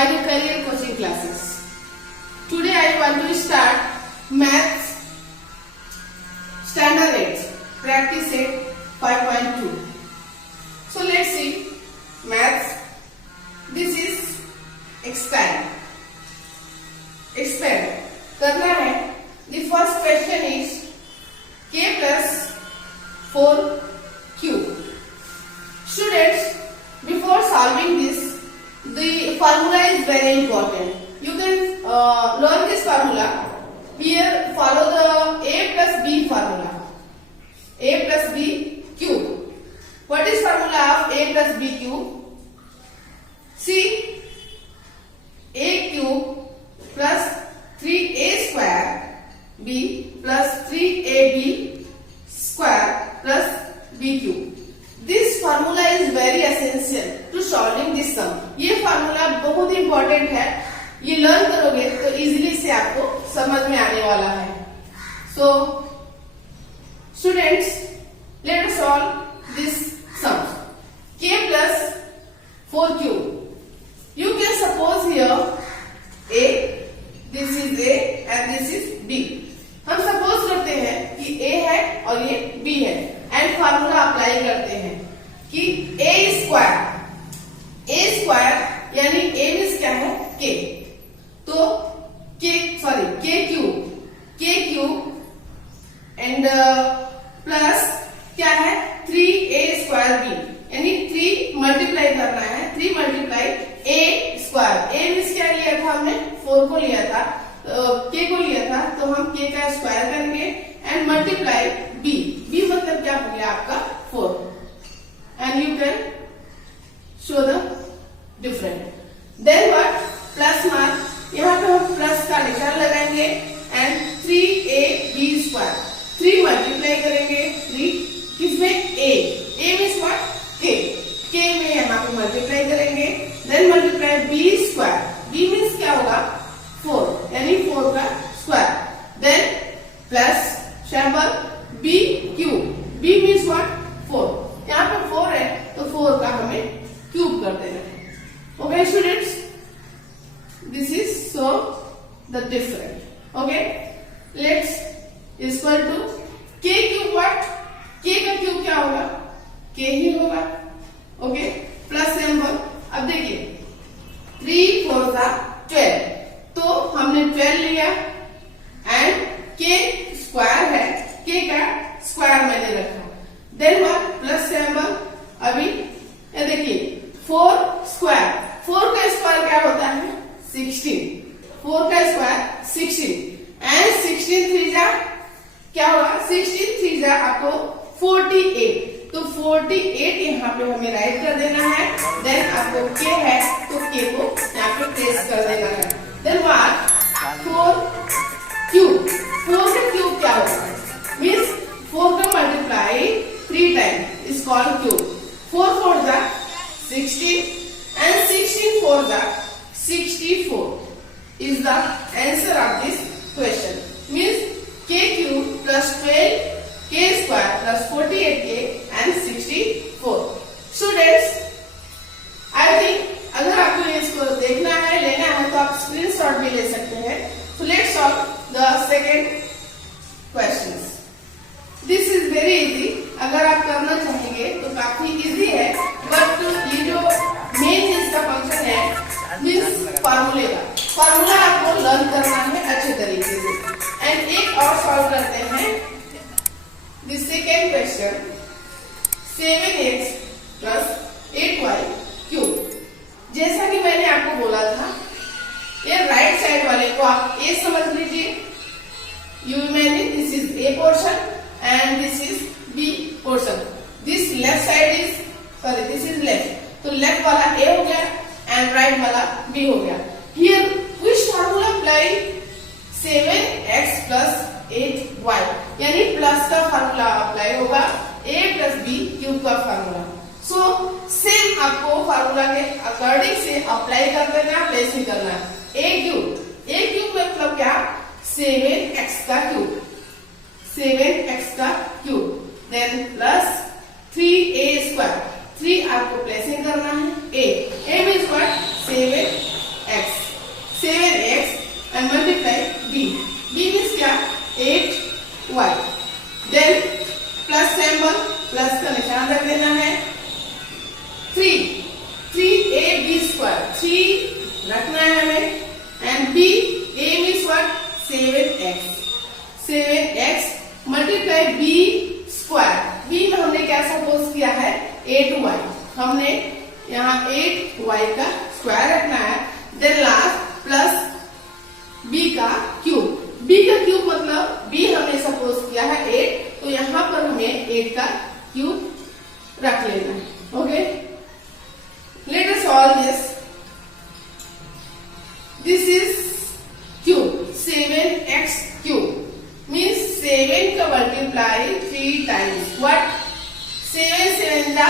by the career coaching classes. Today I want to start maths standard 8 practice set 5.2. So let's see maths. This is expand करना है. The first question is k plus 4q. Students, before solving this, the formula is very important. You can learn this formula. Here follow the a plus b formula. A plus b cube. What is formula of a plus b cube? See, a cube plus 3a square b plus 3ab square plus b cube. This formula is very essential to solving this sum. ये formula बहुत important है. ये learn करोगे तो easily से आपको समझ में आने वाला है. So students, let us solve this sum. K plus 4q. You can suppose here a, this is a and this is b. हम suppose करते हैं कि a है और ये b है एंड फार्मूला अप्लाई करते हैं कि a स्क्वायर यानी a मीन्स क्या है k. तो k क्यूब एंड प्लस क्या है 3a स्क्वायर b यानी 3 मल्टीप्लाई करना है. 3 multiply a square. a means क्या लिया था हमने 4 को लिया था, k को लिया था, तो हम k का स्क्वायर करेंगे एंड मल्टीप्लाई b. b मतलब क्या हो गया आपका 4 and you can show the different. Then what plus mark. यहाँ पे हम प्लस का निशान लगाएंगे एंड 3ab स्क्वायर. 3 मल्टीप्लाई करेंगे 3 किसमें a मीन्स व्हाट k में यहाँ पे मल्टीप्लाई करेंगे. Then multiply b square. b means क्या होगा 4 यानी 4 का square. Then plus sample b cube. b means what 4. यहाँ पे 4 है तो 4 का हमें क्यूब कर देना है. Okay students, this is so the different. Okay, let's equal to k cube. What k का क्यूब क्या होगा k ही होगा. Okay, plus symbol. अब देखिए 3 4 का 12, तो हमने 12 लिया एंड k स्क्वायर है, k का स्क्वायर मैंने रखा. Then what plus symbol. अभी ये देखिए 4 स्क्वायर. 4 का स्क्वायर क्या होता है 16. 4 का स्क्वायर 16 एंड 16 3 जा क्या होगा 16 3 जा आपको 48. तो 48 यहाँ पे हमें राइट कर देना है. देन आपको k है तो k को यहाँ पे प्लेस कर देना है. Then what 4 cube. 4 का क्यूब क्या होगा मीन्स 4 का multiply 3 time is called cube. 4 4 जा 16 and 16 4 जा 64 is the answer of this question. Means k cube plus 12 k square plus 48k and 64. Students, I think अगर आपको इसको देखना है लेना है तो आप स्क्रीनशॉट भी ले सकते हैं. So let's solve the second questions. This is very easy. अगर आप करना चाहेंगे तो काफी इजी है, बट ये जो मेन इसका फंक्शन है मीन्स फार्मूले का. फार्मूला आपको लर्न करना है अच्छे तरीके से. एंड एक और सॉल्व करते हैं the second question. 7x plus 8y cube. जैसा कि मैंने आपको बोला था ये राइट साइड वाले को आप a समझ लीजिए. You imagine this is a portion and this is b portion. This left side is this is left. तो left वाला a हो गया and right वाला b हो गया. Here which formula apply? 7x plus 8y यानी प्लस का formula apply होगा a plus b क्यूब का फार्मूला. सो सेम आपको फार्मूला के अकॉर्डिंग से अप्लाई कर देना, प्लेस ही करना है. a क्यूब मतलब क्या 7x का क्यूब. 7x का cube. Then plus 3a square. 3 आपको प्लेसिंग करना है a means what 7x and B, A means what? 7x. 7x multiply B square. B में हमने क्या सपोज किया है? 8y. हमने यहाँ 8y का स्क्वायर रखना है. देन लास्ट प्लस b का क्यूब. b का क्यूब मतलब b हमने सपोज किया है 8, तो यहाँ पर हमें 8 का क्यूब रख लेना है. Okay, let us solve this. This is cube 7x cube means 7 का मल्टीप्लाई 3 टाइम्स. व्हाट? 7 7 जा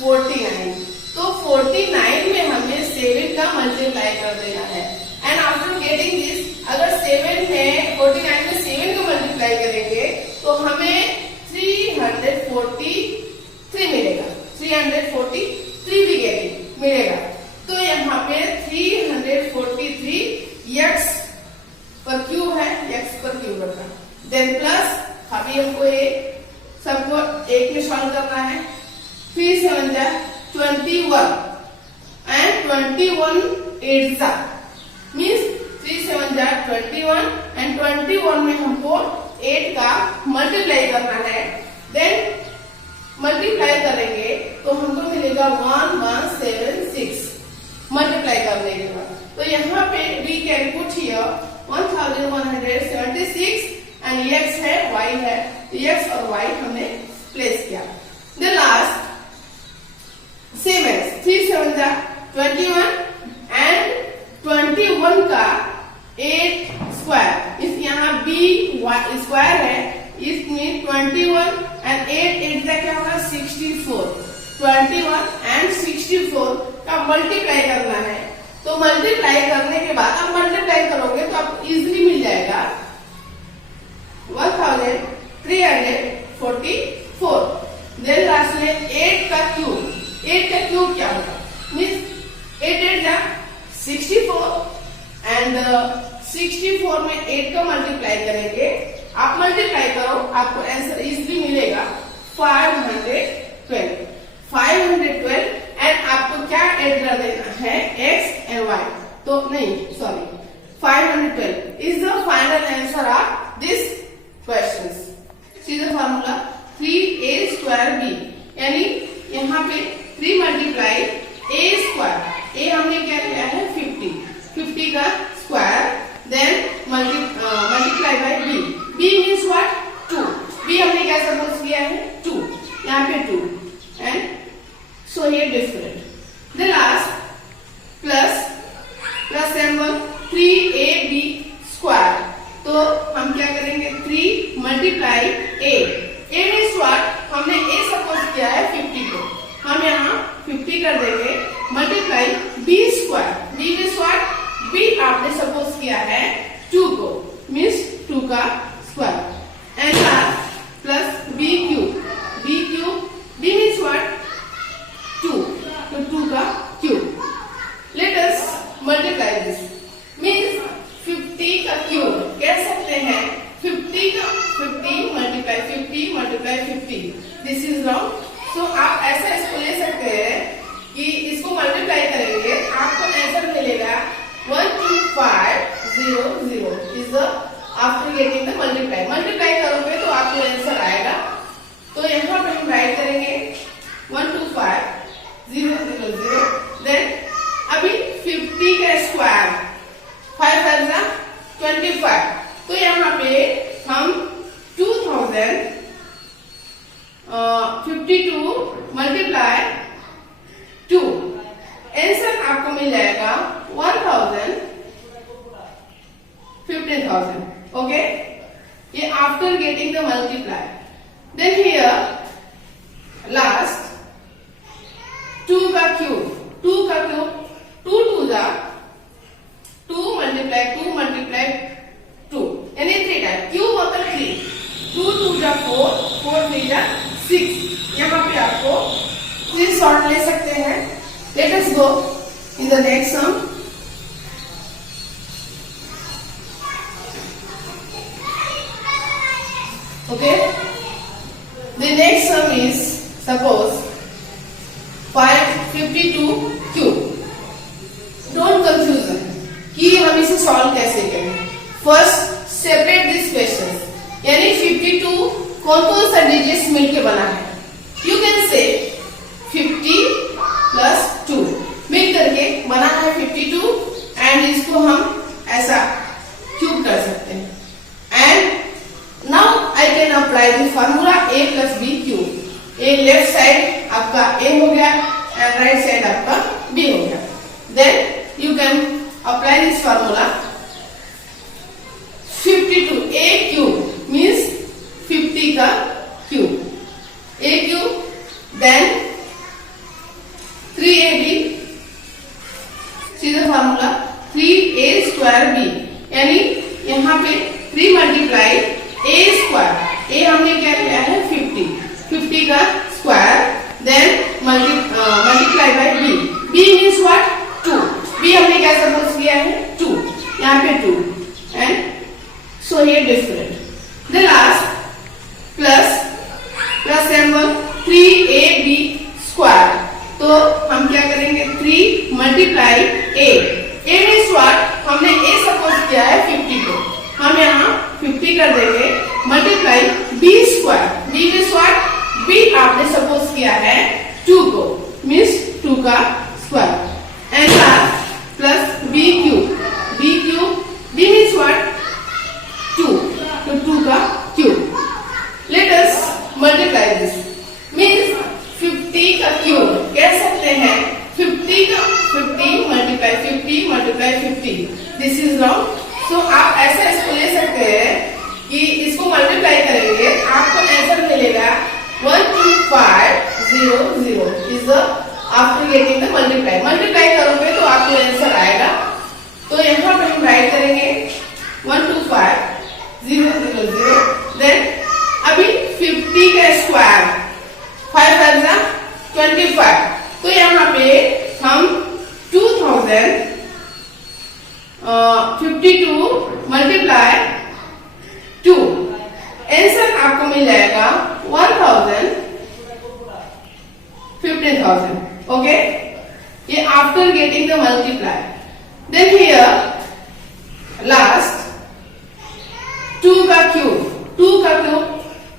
49. तो 49 में हमें 7 का मल्टीप्लाई कर देना है. एंड आफ्टर गेटिंग दिस, अगर 7 में 49 में 7 को मल्टीप्लाई करेंगे तो हमें 343 मिलेगा. 343 भी गेटिंग मिलेगा. तो यहाँ पे 343 x पर क्यूब है, x पर क्यूब रखा. देन प्लस अभी हमको ये सबको एक में सॉल्व करना है. 3 7 जा 21 एंड 21 8 जा मीन्स 3 7 जा 21 एंड 21 में हमको 8 का मल्टीप्लाई करना है. देन मल्टीप्लाई करेंगे तो हमको मिलेगा 1176 मल्टीप्लाई करने के बाद. तो यहाँ पे we can put here 1176 and x है, y है, x और y हमने प्लेस किया. द लास्ट 7x 3 7 जा 21 एंड 21 का 8 स्क्वायर. इस यहाँ b स्क्वायर है, इसमें 21 एंड 8 जा क्या होगा? 64. 21 एंड 64 का मल्टीप्लाई करना है. तो मल्टीप्लाई करने के बाद आप मल्टीप्लाई करोगे तो आपको इजीली मिल जाएगा 1344. देन लास्ट में 8 का क्यूब. 8 का क्यूब क्या होगा? मीन्स 8 8 जा 64 एंड 64 में 8 का मल्टीप्लाई करेंगे. आप मल्टीप्लाई करो, आपको आंसर इजीली मिलेगा 512. 512 एंड आपको क्या ऐड कर देना है? x and y. तो नहीं, sorry, 512 is the final answer of this questions. See the formula 3a square b, यानी यहाँ पे 3 मल्टीप्लाई a स्क्वायर. a हमने क्या लिया है? 50 का square. Then multiply by b. b means what? 2. b हमने क्या सपोज किया है? 2. यहाँ पे 2 and so here different. The last plus symbol 3ab square. तो हम क्या करेंगे? 3 multiply a. a means what? हमने a सपोज किया है 50 को, हम यहाँ 50 कर देंगे. Multiply b square. b means what? b आपने सपोज किया है 2 को, मीन्स 2 का square. And last plus b cube. b means what? 2. तो 2 का cube. Let us multiply this. Means 50 का क्यूब कह सकते हैं 50 multiply 50. This is wrong. So आप ऐसा इसको ले सकते हैं कि इसको मल्टीप्लाई करेंगे, आपको आंसर मिलेगा 12500 is the after getting the multiply. Multiply करोगे तो आपको आंसर आएगा. तो यहाँ पे हम राइट करेंगे 12500. देन अभी 50 का स्क्वायर 5 5 जा 25. तो यहाँ पे हम 2052 मल्टीप्लाई 2. आंसर आपको मिल जाएगा 15,000. ओके, ये after getting the multiply. Then here last 2 का क्यूब. 2 2 जा 2 मल्टीप्लाई 2 यानी 3 टाइम. क्यूब मतलब 3. 2 2 जा 4 3 जा 6. यहाँ पे आपको 3 शॉर्ट ले सकते हैं. Let us go in the next sum. Okay, the next sum is suppose 552 cube. Don't confusion कि हम इसे सॉल्व कैसे करें। फर्स्ट सेपरेट दिस क्वेश्चन, यानी 52 कौन कौन सा डिजिट्स मिलके बना है। यू कैन से 50 प्लस 2 मिल करके बना है 52, एंड इसको हम ऐसा क्यूब कर सकते हैं। And now I can apply the formula a plus b cube. A left side आपका a हो गया एंड राइट साइड आपका b हो गया। Then you can apply this formula 52 a cube means 50 का cube, a cube, then 3ab, सीधा formula 3a square b, यानी यहाँ पे 3 मल्टीप्लाई a स्क्वायर, a हमने क्या लिया है 50 का square, then multiply by b, b means what 2, b हमने क्या सपोज किया है 2, यहाँ पे 2, एंड सो ये different. The last plus symbol 3ab square, तो हम क्या करेंगे 3 मल्टीप्लाई a मीन्स व्हाट, हमने a सपोज किया है 50 को, हम यहाँ 50 कर देंगे, multiply b square, b means what, b आपने सपोज किया है 2 को, मीन्स 2 का square, and last plus b cube, b means what 2, तो 2 का cube. Let us multiply this, means 50 का क्यूब कह सकते हैं 50 multiply 50, this is wrong. So आप ऐसा इसको ले सकते हैं कि इसको मल्टीप्लाई करेंगे, आपको आंसर मिलेगा 12500 is the after getting the multiply करोगे तो आपको आंसर आएगा। तो यहाँ पे हम राइट करेंगे 12500, देन अभी 50 का स्क्वायर 5 5 जा 25, तो यहाँ पे हम 2052 मल्टीप्लाई 2, आंसर आपको मिल जाएगा 15,000, ओके, ये after getting the multiply. Then here last 2 का क्यूब, 2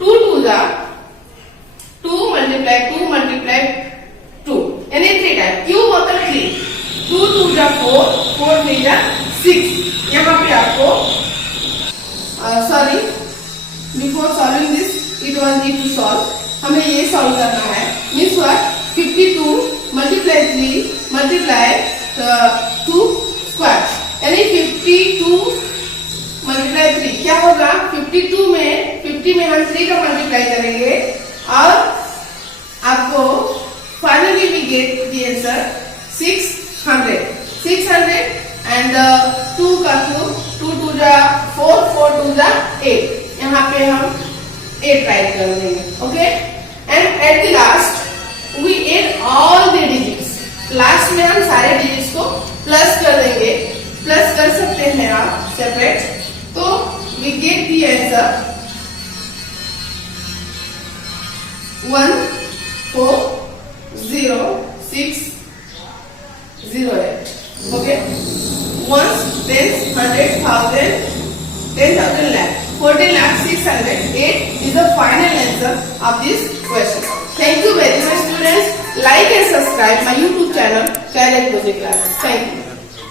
2 जा 2 मल्टीप्लाई 2, यानी 3 टाइम, क्यूब होता है 3, 2 2 जा 4, 4 3 जा 6। यहाँ पे आपको sorry, before solving this it was need to solve, हमें ये सॉल्व करना है, means what 52 multiply 3 multiply 2 square, यानी 52 मल्टीप्लाई 3 क्या होगा, 50 में हम 3 का मल्टीप्लाई करेंगे और आपको finally we get the answer 600 and 2 का क्यूब, 2 2 जा 4, 4 2 जा 8, यहाँ पे हम 8 राइट कर देंगे, okay, and at the last we add all the digits, last में हम सारे डिजिट्स को प्लस कर देंगे, प्लस कर सकते हैं आप सेपरेट, तो we get the answer 14608, okay, once 10 100,000 10,000 lakh 14 lakh 608 is the final answer of this question. Thank you very much students. Like and subscribe my YouTube channel Career Project Class. Thank you.